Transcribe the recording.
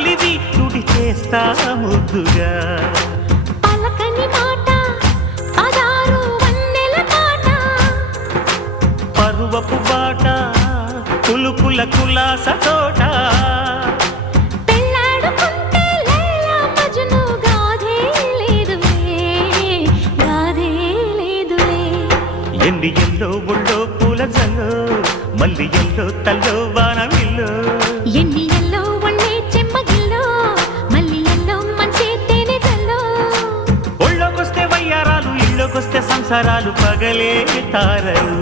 వరములివి తుడి చేస్తా ముద్దుగా పలకని మాట పదారు వన్నెల పాట పరువపు బాట కులుకుల కులాస తోట పెళ్ళాడుకుంటే లైలా మజ్ను గాథే లేదులే ఎండి ఎల్లో ఒళ్ళో పూల జల్లో మల్లి ఎల్లో తల్లో వానవిల్లో ఎన్ని ఎల్లో ఒళ్ళే చెమ్మగిల్లో మల్లి ఎల్లో మంచి తేనె జల్లో ఒళ్ళోకొస్తే వయ్యారాలు ఇళ్ళోకొస్తే సంసారాలు పగలే తారలు